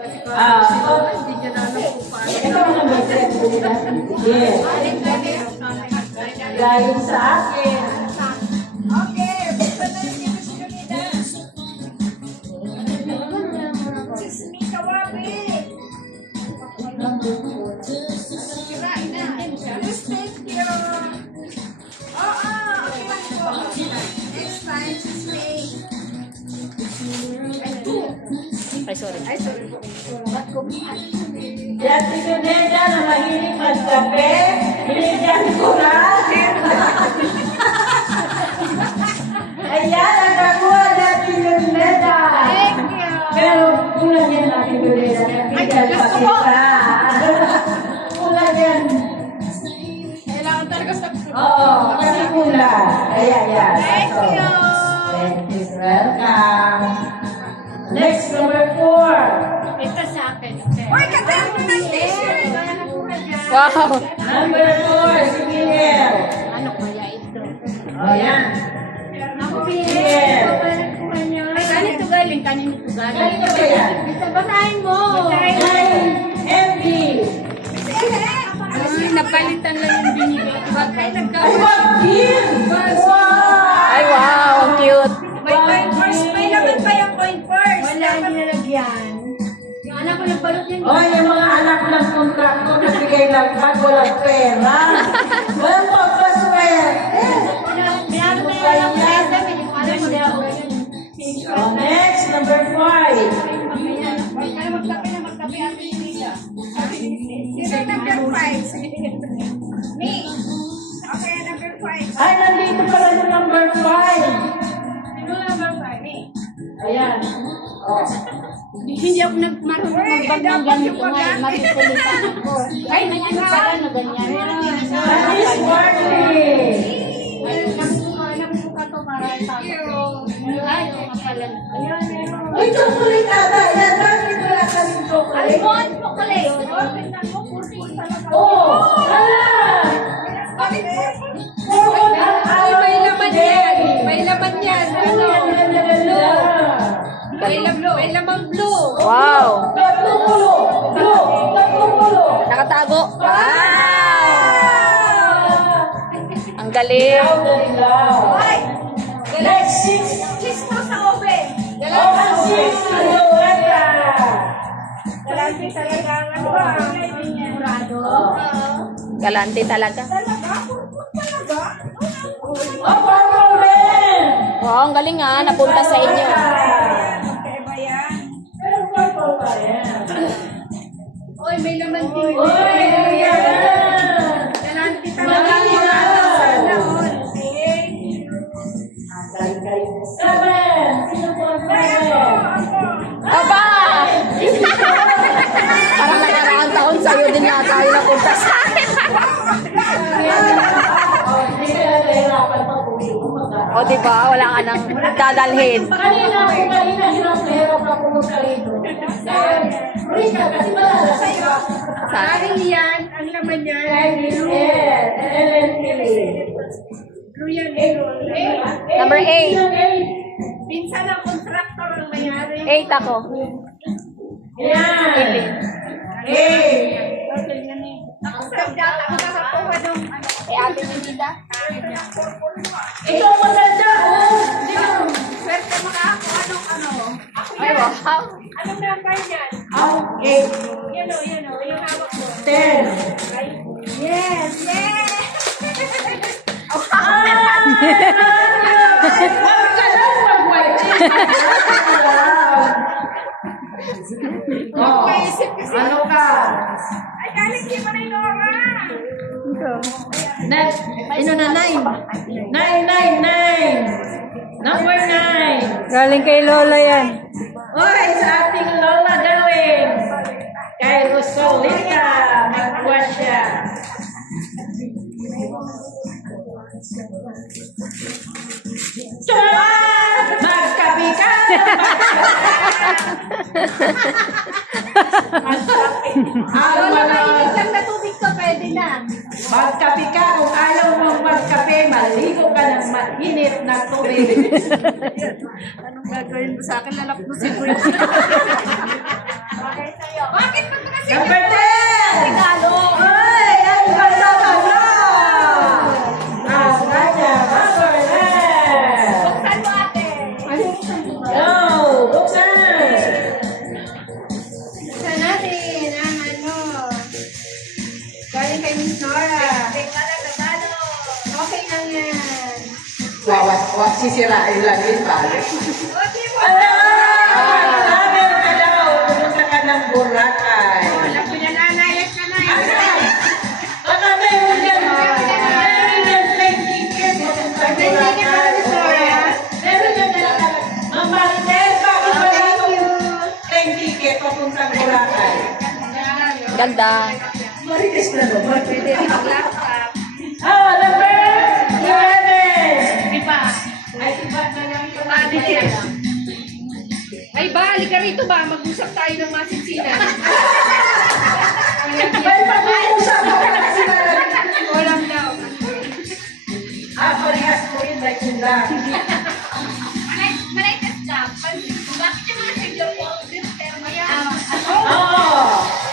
Hindi niya na alam kung paano. Ito ang number 10. Yes. Layo sa akin. Okay, basta na rin yung sumunida. Sismi kawabi. Kirain na. Just thank you. Oo, okay lang po. Next time, sismi. Ay, sorry. Ay, sorry po. Yan si Cuneta na mahilig magkape. Binigyan ko na. Ayan, nakakuha natin yung Cuneta. Thank you. Pero kulang yan natin Cuneta. Binigyan gusto pati ko. pa. Kulang yan. Kailangan talaga sa Oo, kasi kulang. Ayan, yan. Thank you. Thank you. Welcome. Next, number 4. Ito sa akin. Uy, katayin mo ng t-shirt. Wow! Number 4, si Miguel. Ano kaya ito? O, yan. Ako, Miguel. Ay, kanito galing? Kanito galing? Kanito ba yan? Basahin mo. MD. Ay, napalitan lang yung binili. Wag kayo Ay, nagkawa. wag din. Wow. Ay, wow! Ang cute! May coin purse. May laman pa yung coin purse. Wala nilalagyan. Yung anak ko nagbalot yan. O, yung mga anak ng kontrakto nagbigay ng bag, walang pera. Walang papaswerte. Meron na yung alam ko. Alam mo na ako. O, next, number 5. Ay, magkape na magkape. Ate Lisa. Sino number 5? Me. Okay, number 5. Ay, nandito pala yung number 5. Sino number 5? Me. Ayan. O. Hindi ako marunong magbag ng ganito ngayon. Mapipilitan ako. Ay, may ano pala na ganyan. Alice Marley. Nagbuka to para itago. Ay, mga pala. Ayun, meron. Uy, chocolate ata. Yan, bakit wala kaming chocolate? Almond chocolate. Tingnan mo, purple talaga. Oo. Hala! Bakit Ay, may laman yan. May laman yan. Ano? May laman blue. Wow! Tatlong pulo. Tatlong pulo. Nakatago. Wow! Ang galing. Ay! Next, 6. Cheese mo sa oven. Oh, ang 6. Loretta. Galante talaga ang ano ba? Murado. Galante talaga. Talaga? Purple talaga? Oh, purple pen. Wow, ang galing ah. Napunta sa inyo. Magkaiba yan. Pero purple pa rin. Oy, may laman din. Uy, ayan. Galante talaga. Malinaw. Sana all. Seven. Sino po ang seven? Aba! Parang nakaraang taon sa'yo din yata yung napunta sa akin. Oh, hindi ka na nahirapan pag uwi mo. O, diba? Wala ka nang dadalhin. Kanina hirap na hirap na pumunta rito. Rika, kasi malalasay ka. Karing yan, ang laman yan. Ellen Kelly. Ruyan. Number 8. Pinsan ang kontraktor ang mayari. 8 ako. Ayan. Eight. Ako sa data, ang kakakuha nung ano. Eh, ate Nida. Ito ang maganda. Oh. Swerte makakuha nung ano. Ako Ay, yan. wow. Anong number yan? Eight. Yan o, yung hawak mo. 10. Yes! Yes! Wag ka lang mag-white. Oh. Naisip kasi. Ano ka? Ay, galing si Manay Nora! Next. Ino na 9. 9. Number 9. Galing kay Lola yan. Oy, sa ating Lola gawin. Kay Rosolita. Magkuha siya. Magkapi ka! Ayaw mo na. Isang na tubig to, pwede na. Magkapi ka. Kung ayaw mong magkape, maligo ka ng mainit na tubig. Anong gagawin mo sa akin? Lalapnusin ko yun. Number 10! Regalo. Ay! Ang ganda-ganda! Ganda, number 10! Buksan mo ate. Go! Buksan! Sa natin, ang galing kay Miss Nora. Regalo. Okay lang yan. Sisirain lang yung balik. Meron ka daw. Pumunta ka ng Boracay. Pinananayat ka na Asan? Baka meron yan. Meron yan plane ticket. Papunta Plane ticket para Miss Nora? Meron yan talaga. Ma'am Martes, bakit wala itong plane ticket papuntang Boracay? Ganda. Marites na naman. Pwede rin mag-laptop. Ah, number 11. Di ba? Ay, iba na lang ito. Ay ba, halika rito ba? Mag-usap tayo ng masinsinan. Ay, pag-uusap ako na kasi Walang daw. parehas ko rin, like yun lang. Malaitas ka. Bakit yung mga video ko? Oo.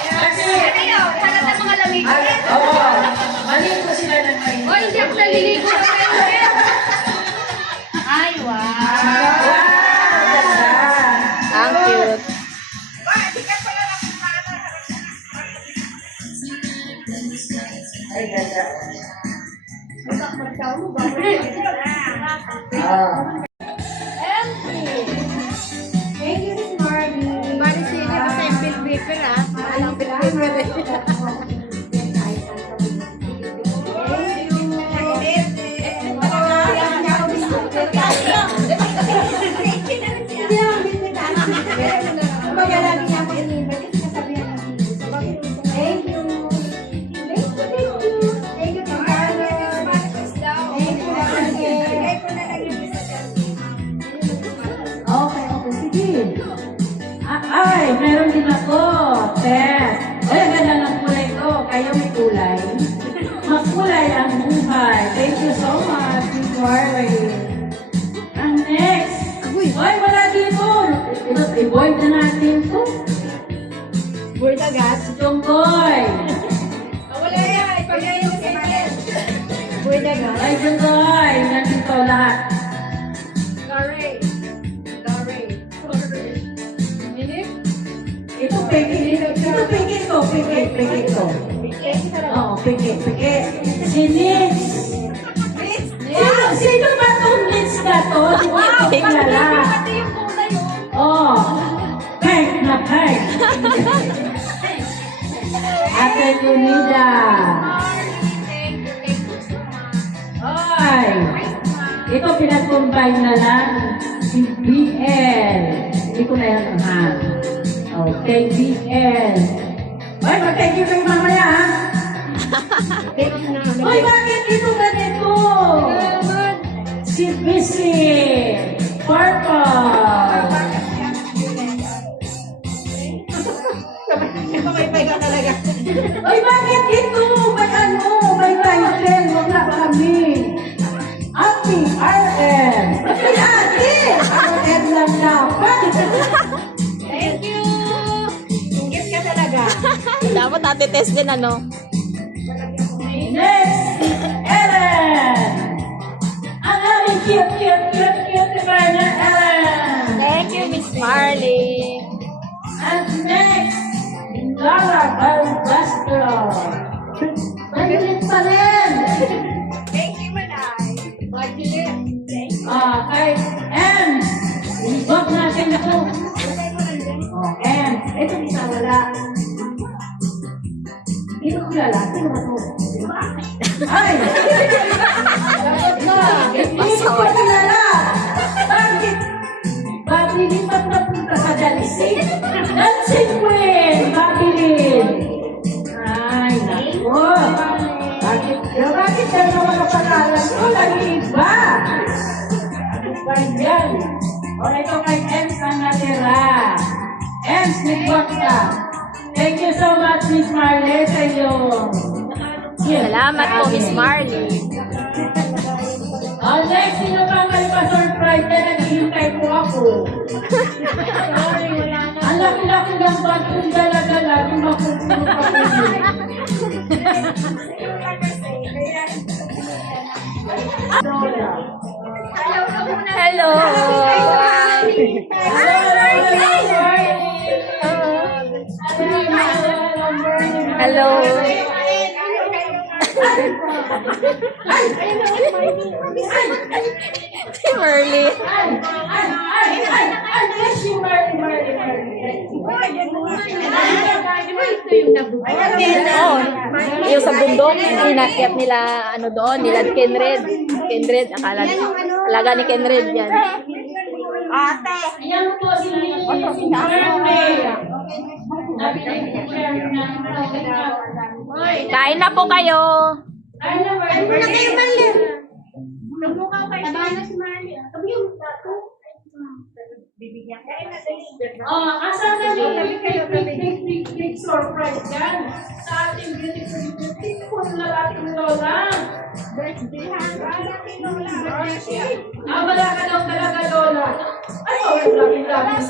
Kasi, Ano yun? Hanap ng mga lamig. oo. Maligo sila ng kayo. Oh, hindi ako naliligo. Ay, wow. Wow, ganda. Ang cute. Ay, ganda. Ah. Thank you, Miss Marvin. Bali sila basta yung bill paper, ha? Alam bill paper. Okay, sige. Ay, meron din ako. Test. Ay, ganda ng kulay ko. Kayo may kulay. Makulay ang buhay. Thank you so much, Miss Warley. Ang next. Ay, wala dito. Ito, i-void na natin ito. Word agad. Tungkoy. Wala yan. Ipagay mo sa akin. Word agad. Ay, Tungkoy. Nandito lahat. Sorry. Ito, peke. Ito, peke ko. Peke ko. Oo, peke. Si Nitz. Sino ba itong Nitz na to? Wow! Kilala. Pati yung kulay yun. Oh, pink na pink. Ate Lunida. Thank you so much. Ay, ito pinag-combine na lang si BL. Hindi ko na yan ha. Oh, thank BL. Ay, mag-thank you kayo mamaya ha. Ay, bakit ito ganito? Si Missy. Purple. Ay, bakit ito? May ano? May title. Wala kami. Ate RM. Ate, ate! RM lang dapat. Thank you. Ingit ka talaga. Dapat ate test din ano. Next, Ellen. Ang aming cute na Ellen. Thank you, Miss Marley. And next, Lara Balbastro. Mahilit pa rin. Thank you, Manay. Kay Ems. Ibag natin ito. Oh, Ems. Ito isa wala. Hindi ko kilala. Sino ba ito? Ay! Dapat na. Hindi ko kilala. Bakit? Babilipat na punta sa Dalisig. Dancing Queen! Babilin! Ay, naku. Bakit dalawa na pangalan ko? Lagi iba. Ano ba yan? O, ito kay Ems ang natira. Ems, nag-work ka. Thank you so much, Miss Marley, sa iyo. Salamat po, Miss Marley. Next, sino pa may pa-surprise na naghihintay po ako? Ang Ang laki-laki ng bag kung dala-dala, yung mapupuno pa po yun. Lola. Hello. Hello. Si Merly. Si Marley. Oh, yung sa bundok, inakyat nila, ano doon, nila Kenred. Kenred, akala alaga ni Kenred yan. Yan po si Marley. Kain na po kayo. Ay, na Marley. Asan na yung big surprise yan sa ating beautiful na ating Lola. Wala ka daw talaga, Lola. Ay, laki-laki.